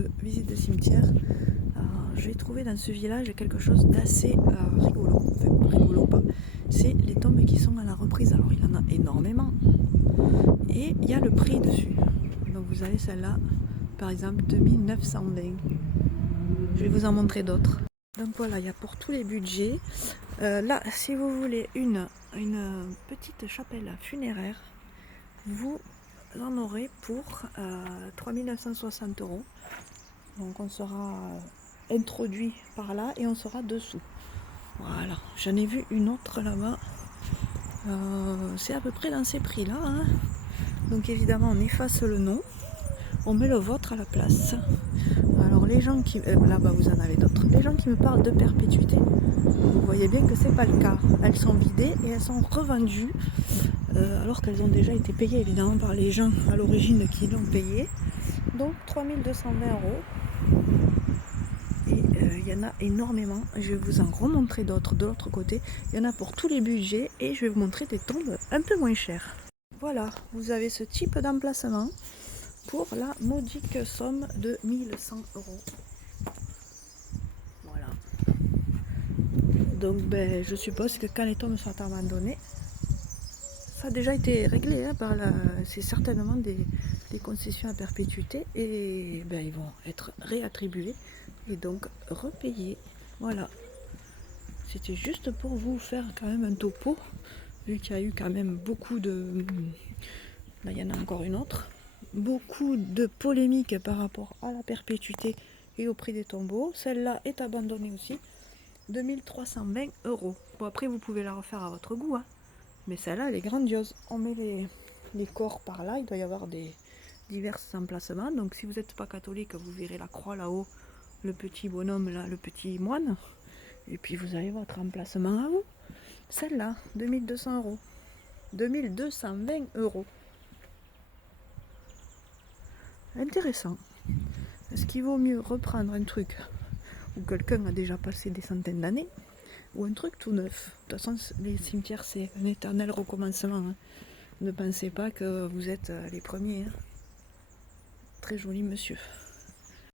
de visite de cimetière, j'ai trouvé dans ce village quelque chose d'assez rigolo. Enfin, rigolo pas. C'est les tombes qui sont à la reprise. Alors il y en a énormément. Et il y a le prix dessus. Donc vous avez celle-là, par exemple 2920. Je vais vous en montrer d'autres. Donc voilà, il y a pour tous les budgets. Là, si vous voulez une petite chapelle funéraire, vous en aurez pour 3960 €. Donc on sera introduit par là et on sera dessous. Voilà, j'en ai vu une autre là-bas. C'est à peu près dans ces prix-là. Hein. Donc évidemment, on efface le nom, on met le vôtre à la place. Alors les gens qui... là-bas, vous en avez d'autres. Les gens qui me parlent de perpétuité, vous voyez bien que c'est pas le cas. Elles sont vidées et elles sont revendues. Alors qu'elles ont déjà été payées évidemment par les gens à l'origine qui l'ont payé. Donc 3220 €. Et il y en a énormément. Je vais vous en remontrer d'autres de l'autre côté. Il y en a pour tous les budgets et je vais vous montrer des tombes un peu moins chères. Voilà, vous avez ce type d'emplacement pour la modique somme de 1100 €. Voilà. Donc je suppose que quand les tombes sont abandonnées, ça a déjà été réglé hein, c'est certainement des concessions à perpétuité et ils vont être réattribués et donc repayés. Voilà. C'était juste pour vous faire quand même un topo, vu qu'il y a eu quand même beaucoup de... Là, il y en a encore une autre. Beaucoup de polémiques par rapport à la perpétuité et au prix des tombeaux. Celle-là est abandonnée aussi. 2320 €. Bon, après, vous pouvez la refaire à votre goût. Hein. Mais celle-là, elle est grandiose. On met les corps par là. Il doit y avoir des divers emplacements. Donc, si vous n'êtes pas catholique, vous verrez la croix là-haut. Le petit bonhomme là, le petit moine. Et puis, vous avez votre emplacement à vous. Celle-là, 2200 €. 2220 €. Intéressant. Est-ce qu'il vaut mieux reprendre un truc où quelqu'un a déjà passé des centaines d'années ou un truc tout neuf? De toute façon, les cimetières, c'est un éternel recommencement. Hein. Ne pensez pas que vous êtes les premiers. Hein. Très joli monsieur.